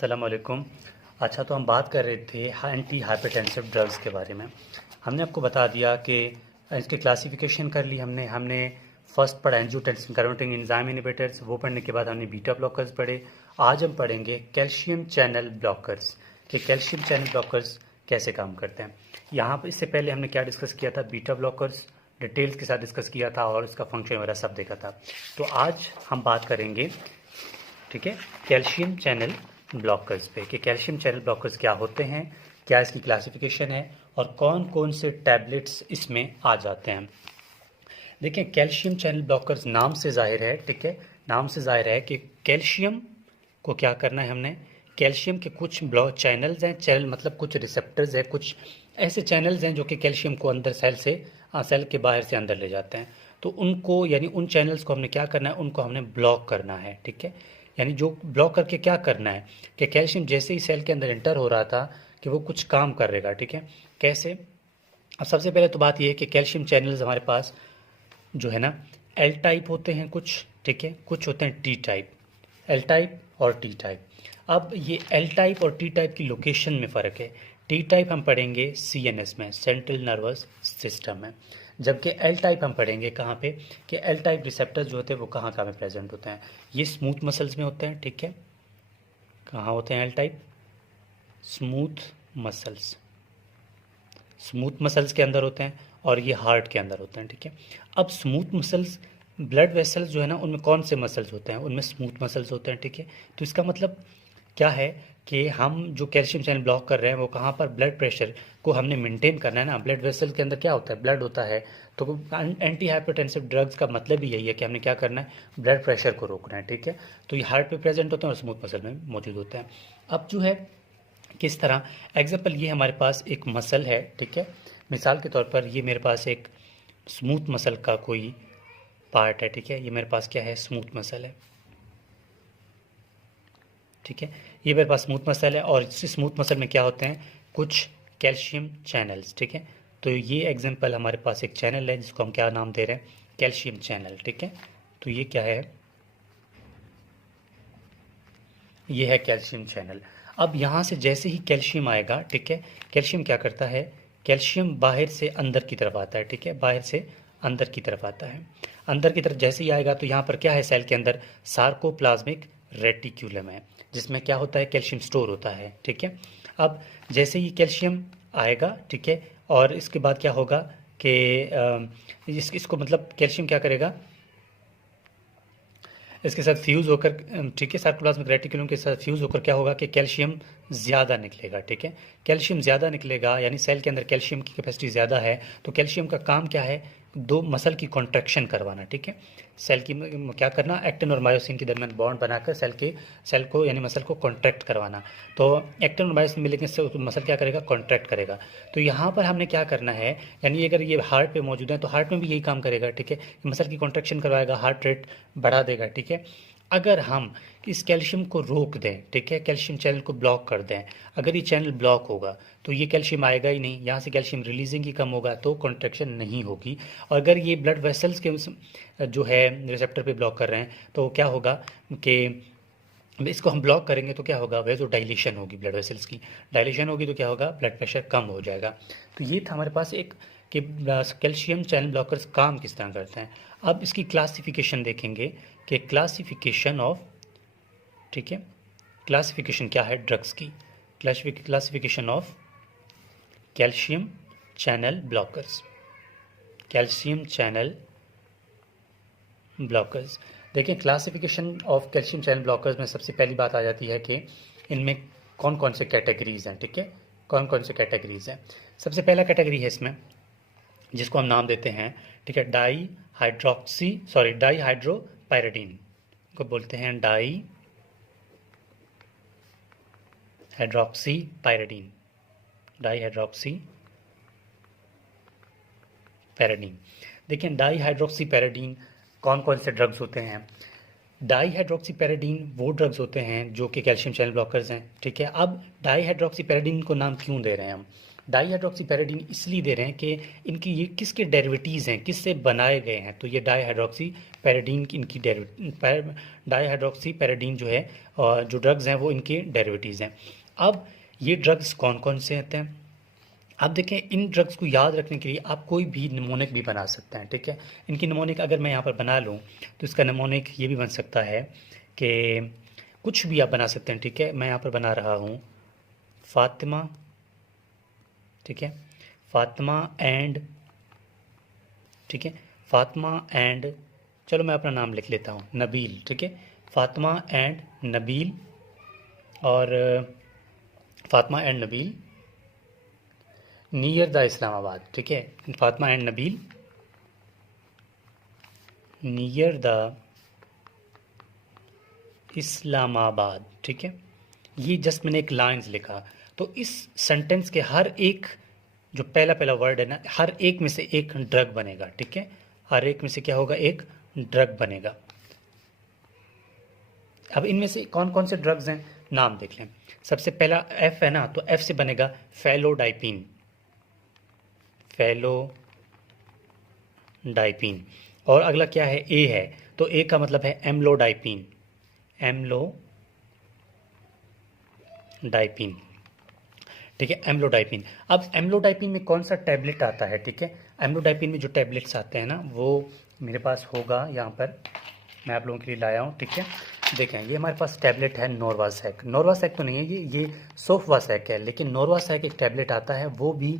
अस्सलाम वालेकुम। अच्छा, तो हम बात कर रहे थे एंटी हाइपरटेंसिव ड्रग्स के बारे में। हमने आपको बता दिया कि इसकी क्लासिफिकेशन कर ली हमने फर्स्ट पढ़ा एंजियोटेंसिन कन्वर्टिंग एंजाइम इनहिबिटर्स, वो पढ़ने के बाद हमने बीटा ब्लॉकर्स पढ़े। आज हम पढ़ेंगे कैल्शियम चैनल ब्लॉकर्स कि कैल्शियम चैनल ब्लॉकर्स कैसे काम करते हैं। यहाँ पर इससे पहले हमने क्या डिस्कस किया था, बीटा ब्लॉकर्स डिटेल्स के साथ डिस्कस किया था और इसका फंक्शन वगैरह सब देखा था। तो आज हम बात करेंगे, ठीक है, कैल्शियम चैनल ब्लॉकर्स पे कि कैल्शियम चैनल ब्लॉकर्स क्या होते हैं, क्या इसकी क्लासिफिकेशन है और कौन कौन से टैबलेट्स इसमें आ जाते हैं। देखिए, कैल्शियम चैनल ब्लॉकर्स नाम से जाहिर है, ठीक है, नाम से जाहिर है कि कैल्शियम को क्या करना है हमने, कैल्शियम के कुछ ब्लॉक चैनल्स हैं, चैनल मतलब कुछ रिसेप्टर्स हैं, कुछ ऐसे चैनल्स हैं जो कि कैल्शियम को अंदर सेल के बाहर से अंदर ले जाते हैं। तो उनको यानी उन चैनल्स को हमने क्या करना है, उनको हमने ब्लॉक करना है, ठीक है। यानी जो ब्लॉक करके क्या करना है कि कैल्शियम जैसे ही सेल के अंदर एंटर हो रहा था कि वो कुछ काम करेगा, ठीक है। कैसे? अब सबसे पहले तो बात ये है कि कैल्शियम चैनल्स हमारे पास जो है ना एल टाइप होते हैं कुछ, ठीक है, कुछ होते हैं टी टाइप, एल टाइप और टी टाइप। अब ये एल टाइप और टी टाइप की लोकेशन में फ़र्क है। टी टाइप हम पढ़ेंगे सीएनएस में, सेंट्रल नर्वस सिस्टम में, जबकि एल टाइप हम पढ़ेंगे कहाँ पे कि एल टाइप रिसेप्टर्स जो होते हैं वो कहाँ कहाँ में प्रेजेंट होते हैं। ये स्मूथ मसल्स में होते हैं, ठीक है। कहाँ होते हैं L type? Smooth muscles, smooth muscles के अंदर होते हैं और ये हार्ट के अंदर होते हैं, ठीक है। अब स्मूथ मसल्स, ब्लड वेसल्स जो है ना, उनमें कौन से मसल्स होते हैं? उनमें स्मूथ मसल्स होते हैं, ठीक है। तो इसका मतलब क्या है कि हम जो कैल्शियम चैनल ब्लॉक कर रहे हैं वो कहाँ पर, ब्लड प्रेशर को हमने मेंटेन करना है ना। ब्लड वेसल के अंदर क्या होता है, ब्लड होता है। तो एंटी हाइपरटेंसिव ड्रग्स का मतलब ही यही है कि हमने क्या करना है, ब्लड प्रेशर को रोकना है, ठीक है। तो ये हार्ट पे प्रेजेंट होते हैं और स्मूथ मसल में मौजूद होते हैं। अब जो है किस तरह, एग्जाम्पल ये हमारे पास एक मसल है, ठीक है। मिसाल के तौर पर ये मेरे पास एक स्मूथ मसल का कोई पार्ट है, ठीक है। ये मेरे पास क्या है, स्मूथ मसल है, ठीक है। ये मेरे पास स्मूथ मसल है और इस स्मूथ मसल में क्या होते हैं, कुछ कैल्शियम चैनल्स, ठीक है। तो ये एग्जांपल हमारे पास एक चैनल है जिसको हम क्या नाम दे रहे हैं, कैल्शियम चैनल, ठीक है। तो ये क्या है, ये है कैल्शियम चैनल। अब यहाँ से जैसे ही कैल्शियम आएगा, ठीक है, कैल्शियम क्या करता है, कैल्शियम बाहर से अंदर की तरफ आता है, ठीक है, बाहर से अंदर की तरफ आता है। अंदर की तरफ जैसे ही आएगा तो यहाँ पर क्या है, सेल के अंदर सार्कोप्लाज्मिक रेटिक्यूलम है जिसमें क्या होता है, कैल्शियम स्टोर होता है, ठीक है। अब जैसे ही कैल्शियम आएगा, ठीक है, और इसके बाद क्या होगा कि इसको मतलब कैल्शियम क्या करेगा, इसके साथ फ्यूज़ होकर, ठीक है, सार्कोप्लाज्मिक रेटिकुलम के साथ फ्यूज़ होकर क्या होगा कि कैल्शियम ज़्यादा निकलेगा, ठीक है। कैल्शियम ज़्यादा निकलेगा यानी सेल के अंदर कैल्शियम की कैपेसिटी ज़्यादा है। तो कैल्शियम का काम क्या है, दो मसल की कॉन्ट्रैक्शन करवाना, ठीक है। सेल की क्या करना, एक्टिन और मायोसिन के दरमियान बॉन्ड बनाकर सेल को यानी मसल को कॉन्ट्रैक्ट करवाना। तो एक्टिन और मायोसिन मिलने से मसल क्या करेगा, कॉन्ट्रैक्ट करेगा। तो यहाँ पर हमने क्या करना है, यानी अगर ये हार्ट पे मौजूद है तो हार्ट में भी यही काम करेगा, ठीक है। मसल की कॉन्ट्रैक्शन करवाएगा, हार्ट रेट बढ़ा देगा, ठीक है। अगर हम इस कैल्शियम को रोक दें, ठीक है, कैल्शियम चैनल को ब्लॉक कर दें, अगर ये चैनल ब्लॉक होगा तो ये कैल्शियम आएगा ही नहीं, यहाँ से कैल्शियम रिलीजिंग ही कम होगा तो कॉन्ट्रैक्शन नहीं होगी। और अगर ये ब्लड वेसल्स के जो है रिसेप्टर पे ब्लॉक कर रहे हैं तो क्या होगा कि इसको हम ब्लॉक करेंगे तो क्या होगा, वह जो डायलेशन होगी ब्लड वेसल्स की, डायलेशन होगी तो क्या होगा, ब्लड प्रेशर कम हो जाएगा। तो ये था हमारे पास एक कि कैल्शियम चैनल ब्लॉकर्स काम किस तरह करते हैं। अब इसकी क्लासिफिकेशन देखेंगे कि क्लासिफिकेशन ऑफ, ठीक है, क्लासिफिकेशन क्या है ड्रग्स की, classification of calcium channel blockers, calcium channel blockers. देखें, classification of calcium channel blockers में सबसे पहली बात आ जाती है कि इनमें कौन कौन से कैटेगरीज हैं, ठीक है, कौन कौन से कैटेगरीज हैं। सबसे पहला कैटेगरी है इसमें जिसको हम नाम देते हैं, ठीक है, डाईहाइड्रोपायरिडीन को बोलते हैं, डाईहाइड्रोक्सीपायरिडीन, डाईहाइड्रोक्सीपैराडीन। देखिए, डाईहाइड्रोक्सीपैराडीन कौन कौन से ड्रग्स होते हैं। डाईहाइड्रोक्सीपैराडीन वो ड्रग्स होते हैं जो कि कैल्शियम चैनल ब्लॉकर्स हैं, ठीक है। अब डाईहाइड्रोक्सीपैराडीन को नाम क्यों दे रहे हैं हम, डाईहाइड्रोक्सीपैराडीन इसलिए दे रहे हैं कि इनकी ये किसके डेरिवेटिव्स हैं, किससे बनाए गए हैं, तो ये डाईहाइड्रोक्सीपैराडीन की इनकी डाईहाइड्रोक्सीपैराडीन जो है और जो ड्रग्स हैं वो इनके डेरिवेटिव्स हैं। अब ये ड्रग्स कौन कौन से होते हैं, आप देखें इन ड्रग्स को याद रखने के लिए आप कोई भी निमोनिक भी बना सकते हैं, ठीक है। इनकी निमोनिक अगर मैं यहाँ पर बना लूँ तो इसका निमोनिक ये भी बन सकता है कि कुछ भी आप बना सकते हैं, ठीक है। मैं यहाँ पर बना रहा हूँ फातिमा, ठीक है, फातिमा एंड, ठीक है, फातिमा एंड, चलो मैं अपना नाम लिख लेता हूँ नबील, ठीक है, फातिमा एंड नबील, और Fatima and Nabeel near the Islamabad, ठीक है, Fatima and Nabeel near the Islamabad, ठीक है। ये जस्ट मैंने एक लाइन्स लिखा, तो इस सेंटेंस के हर एक जो पहला पहला वर्ड है ना, हर एक में से एक ड्रग बनेगा, ठीक है, हर एक में से क्या होगा, एक ड्रग बनेगा। अब इनमें से कौन कौन से ड्रग्स हैं नाम देख लें। सबसे पहला एफ है ना, तो एफ से बनेगा फेलोडाइपिन, फेलोडाइपिन। और अगला क्या है, ए है, तो ए का मतलब है एम्लोडाइपिन, एम्लोडाइपिन, ठीक है, एम्लोडाइपिन। अब एम्लोडाइपिन में कौन सा टैबलेट आता है, ठीक है, एम्लोडाइपिन में जो टैबलेट्स आते हैं ना वो मेरे पास होगा यहाँ पर, मैं आप लोगों के लिए लाया हूँ, ठीक है। देखें ये हमारे पास टैबलेट है नोरवासैक, नोरवासैक तो नहीं है ये सोफवासैक है, लेकिन नोरवासैक एक टैबलेट आता है वो भी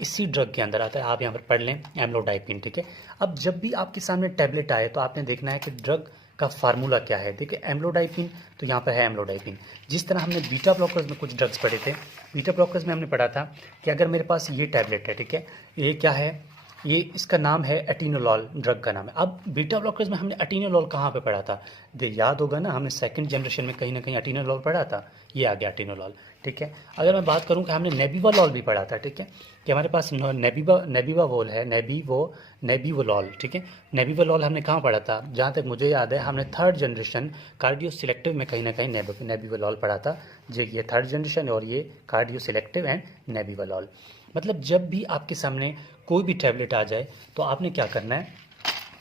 इसी ड्रग के अंदर आता है, आप यहाँ पर पढ़ लें एम्लोडाइपिन, ठीक है। अब जब भी आपके सामने टैबलेट आए तो आपने देखना है कि ड्रग का फार्मूला क्या है, देखिए एम्लोडाइपिन, तो यहाँ पर है एम्लोडाइपिन। जिस तरह हमने बीटा ब्लॉकर्स में कुछ ड्रग्स पढ़े थे, बीटा ब्लॉकर्स में हमने पढ़ा था कि अगर मेरे पास ये टैबलेट है, ठीक है, ये क्या है, ये इसका नाम है एटिनोलॉल, ड्रग का नाम है। अब बीटा ब्लॉकर्स में हमने एटिनोलॉल कहाँ पे पढ़ा था, याद होगा ना, हमने सेकंड जनरेशन में कहीं ना कहीं एटिनोलॉल पढ़ा था, ये आ गया एटिनोलॉल, ठीक है। अगर मैं बात करूँ कि हमने नेबिवालॉल भी पढ़ा था, ठीक है, कि हमारे पास नेबिवावोल है, नेबिवोलॉल, ठीक है, नेबिवालॉल हमने कहाँ पढ़ा था, जहाँ तक मुझे याद है हमने थर्ड जनरेशन कार्डियो सिलेक्टिव में कहीं ना कहीं नेबिवालॉल पढ़ा था, जो ये थर्ड जनरेशन और ये कार्डियो सिलेक्टिव एंड नेबिवालॉल। मतलब जब भी आपके सामने कोई भी टैबलेट आ जाए तो आपने क्या करना है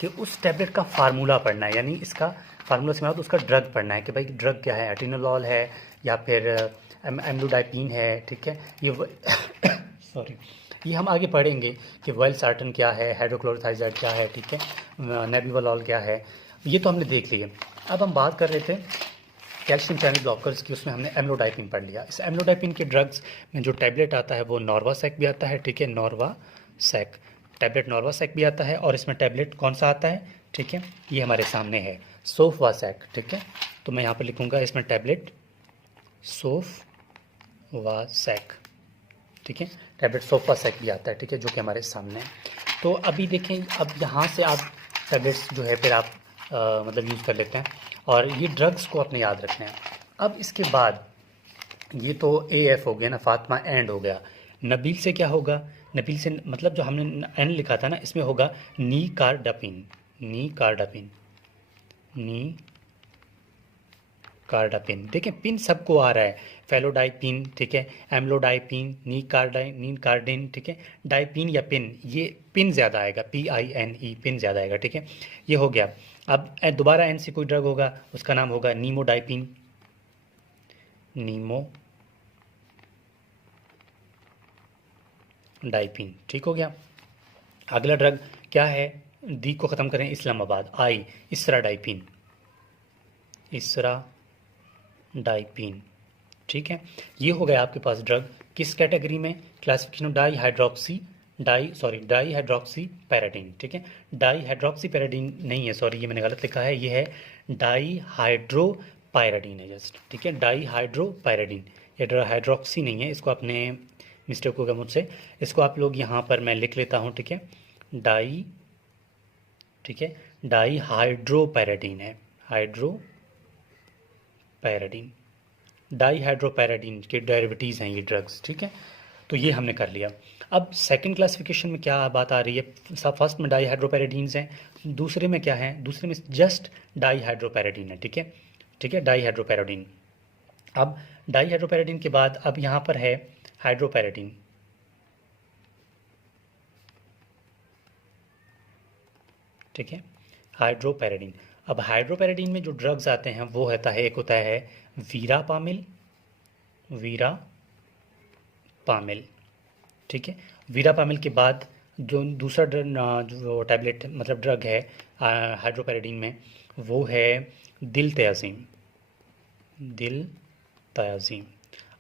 कि उस टैबलेट का फार्मूला पढ़ना है, यानी इसका फार्मूला से मतलब उसका ड्रग पढ़ना है कि भाई ड्रग क्या है, एटिनोलॉल है या फिर एम्लोडाइपिन है, ठीक है, ये सॉरी ये हम आगे पढ़ेंगे कि वेलसार्टन क्या है, हाइड्रोक्लोरोथाइजाइड क्या है, ठीक है, नेबिवालॉल क्या है, ये तो हमने देख लिया। अब हम बात कर रहे थे कैल्शियम चैनल ब्लॉकर्स की, उसमें हमने एम्लोडाइपिन पढ़ लिया। इस एम्लोडाइपिन के ड्रग्स में जो टैबलेट आता है वो नोरवासैक भी आता है, ठीक है, नोरवासैक टैबलेट, नोरवासैक भी आता है, और इसमें टैबलेट कौन सा आता है, ठीक है, ये हमारे सामने है सोफवासैक, ठीक है, तो मैं यहाँ पर लिखूँगा इसमें टैबलेट सोफवासैक, ठीक है, टैबलेट सोफवासैक भी आता है, ठीक है, जो कि हमारे सामने है। तो अभी देखें, अब यहाँ से आप टैबलेट्स जो है फिर आप मतलब यूज़ कर लेते हैं, और ये ड्रग्स को अपने याद रखना है। अब इसके बाद ये तो AF हो गया ना, फातिमा एंड हो गया, नबील से क्या होगा, नबील से मतलब जो हमने एन लिखा था ना, इसमें होगा नीकार्डापिन, नीकार्डापिन, नीकार्डापिन, देखें पिन सबको आ रहा है, फेलोडाइपिन, ठीक है, एम्लोडाइपिन, नीकार्डिन, ठीक है, डाइपिन या पिन, ये पिन ज़्यादा आएगा, PINE, पिन ज़्यादा आएगा, ठीक है, ये हो गया। अब दोबारा एन से कोई ड्रग होगा उसका नाम होगा नीमोडाइपिन, नीमोडाइपिन, ठीक हो गया। अगला ड्रग क्या है, दी को ख़त्म करें, इस्लामाबाद, आई, इसराडाइपिन, इसराडाइपिन, ठीक है, ये हो गया आपके पास ड्रग किस कैटेगरी में, क्लासिफिकेशन डाईहाइड्रोक्सीपैराडीन, ठीक है, डाईहाइड्रोक्सीपैराडीन नहीं है, सॉरी ये मैंने गलत लिखा है, ये है डाईहाइड्रोपायराडीन है जस्ट, ठीक है, डाईहाइड्रोपायराडीन, ये हाइड्रोक्सी नहीं है, इसको आपने मिस्टेक होगा मुझसे, इसको आप लोग यहाँ पर मैं लिख लेता हूँ, ठीक है, ठीक है, डाईहाइड्रोपायराडीन है, हाइड्रोपैराडीन, डाईहाइड्रोपैराडीन के डेरिवेटिव्स हैं ये ड्रग्स, ठीक है, तो ये हमने कर लिया। अब सेकंड क्लासिफिकेशन में क्या बात आ रही है, फर्स्ट में डाईहाइड्रोपैराडीन्स हैं, दूसरे में क्या है, दूसरे में जस्ट डाईहाइड्रोपैराडीन है, ठीक है, ठीक है, डाईहाइड्रोपैराडीन। अब डाईहाइड्रोपैराडीन के बाद अब यहाँ पर है हाइड्रोपैराडीन, ठीक है, हाइड्रोपैराडीन। अब हाइड्रोपैराडीन में जो ड्रग्स आते हैं वो होता है, एक होता है वीरापामिल, वीरापामिल, ठीक है। वीरापामिल के बाद जो दूसरा जो टैबलेट मतलब ड्रग है हाइड्रोपैराडीन में, वो है दिलतयाजीम, दिलतयाजीम।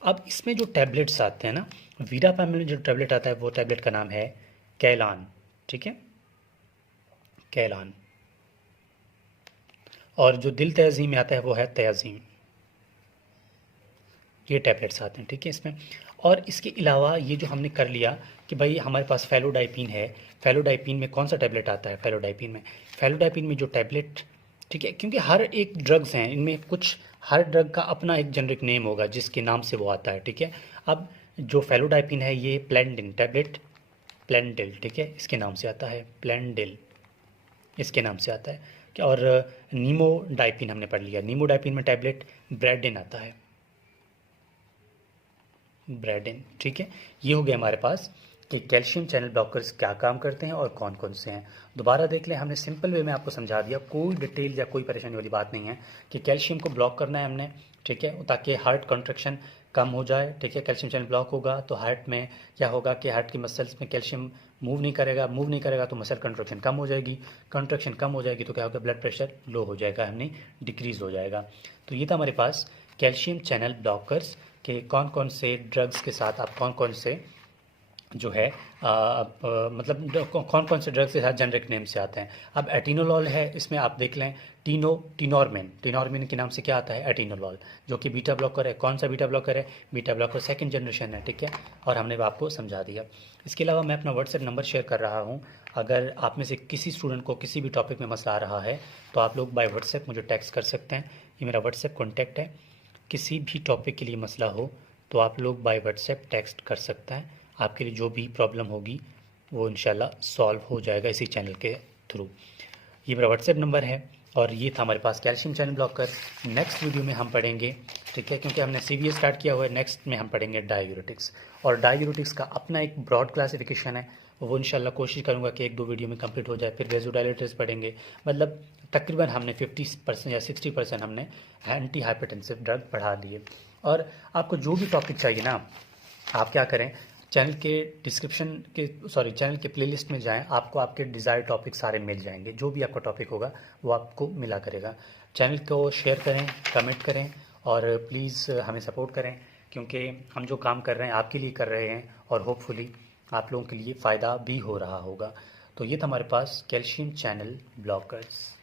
अब इसमें जो टैबलेट्स आते हैं ना, वीरापामिल में जो टैबलेट आता है वो टैबलेट का नाम है कैलान, ठीक है, कैलान। और जो दिलतयाजीम में आता है वो है तयाजीम। ये टैबलेट्स आते हैं, ठीक है इसमें। और इसके अलावा ये जो हमने कर लिया कि भाई हमारे पास फेलोडाइपिन है, फेलोडाइपिन में कौन सा टैबलेट आता है, फेलोडाइपिन में जो टैबलेट, ठीक है, क्योंकि हर एक ड्रग्स हैं इनमें कुछ, हर ड्रग का अपना एक जेनरिक नेम होगा जिसके नाम से वो आता है, ठीक है। अब जो फेलोडाइपिन है ये प्लेंडिन टैबलेट, प्लेंडिल, ठीक है, इसके नाम से आता है, प्लेंडिल इसके नाम से आता है। और नीमोडाइपिन हमने पढ़ लिया, नीमोडाइपिन में टैबलेट ब्रेडिन आता है, ब्रेडिन, ठीक है। ये हो गया हमारे पास कि कैल्शियम चैनल ब्लॉकर्स क्या काम करते हैं और कौन कौन से हैं। दोबारा देख लें, हमने सिंपल वे में आपको समझा दिया, कोई डिटेल या कोई परेशानी वाली बात नहीं है कि कैल्शियम को ब्लॉक करना है हमने, ठीक है, ताकि हार्ट कॉन्ट्रैक्शन कम हो जाए, ठीक है। कैल्शियम चैनल ब्लॉक होगा तो हार्ट में क्या होगा कि हार्ट की मसल्स में कैल्शियम मूव नहीं करेगा तो मसल कंट्रैक्शन कम हो जाएगी, कंट्रैक्शन कम हो जाएगी तो क्या होगा, ब्लड प्रेशर लो हो जाएगा, हमने डिक्रीज़ हो जाएगा। तो ये था हमारे पास कैल्शियम चैनल ब्लॉकर्स के कौन कौन से ड्रग्स के साथ आप कौन कौन से जो है मतलब कौन कौन से ड्रग्स के साथ जेनरिक नेम से आते हैं। अब एटिनोलॉल है, इसमें आप देख लें टिनोरमिन के नाम से क्या आता है, एटिनोलॉल, जो कि बीटा ब्लॉकर है। कौन सा बीटा ब्लॉकर है, बीटा ब्लॉकर सेकंड जनरेशन है, ठीक है, और हमने आपको समझा दिया। इसके अलावा मैं अपना व्हाट्सएप नंबर शेयर कर रहा हूँ, अगर आप में से किसी स्टूडेंट को किसी भी टॉपिक में मसला आ रहा है तो आप लोग बाय व्हाट्सएप मुझे टेक्स्ट कर सकते हैं। ये मेरा व्हाट्सएप कॉन्टैक्ट है, किसी भी टॉपिक के लिए मसला हो तो आप लोग बाय व्हाट्सएप टेक्स्ट कर सकते हैं, आपके लिए जो भी प्रॉब्लम होगी वो इंशाल्लाह सॉल्व हो जाएगा इसी चैनल के थ्रू। ये मेरा व्हाट्सएप नंबर है और ये था हमारे पास calcium channel blocker. Next video में हम पढ़ेंगे, ठीक है, क्योंकि हमने CVA स्टार्ट किया हुआ है, नेक्स्ट में हम पढ़ेंगे डाययूरेटिक्स। और डाययूरेटिक्स का अपना एक ब्रॉड क्लासिफिकेशन है, वो इंशाल्लाह कोशिश करूँगा कि 1-2 वीडियो में कंप्लीट हो जाए। फिर वेज़ोडाइलेटर्स पढ़ेंगे, मतलब तकरीबन हमने 50% या 60% हमने एंटी हाइपरटेंसिव ड्रग पढ़ा दिए। और आपको जो भी टॉपिक चाहिए ना, आप क्या करें, चैनल के प्लेलिस्ट में जाएं, आपको आपके डिज़ायर टॉपिक सारे मिल जाएंगे। जो भी आपका टॉपिक होगा वो आपको मिला करेगा। चैनल को शेयर करें, कमेंट करें और प्लीज़ हमें सपोर्ट करें, क्योंकि हम जो काम कर रहे हैं आपके लिए कर रहे हैं और होपफुली आप लोगों के लिए फ़ायदा भी हो रहा होगा। तो ये था हमारे पास कैल्शियम चैनल ब्लॉकर्स।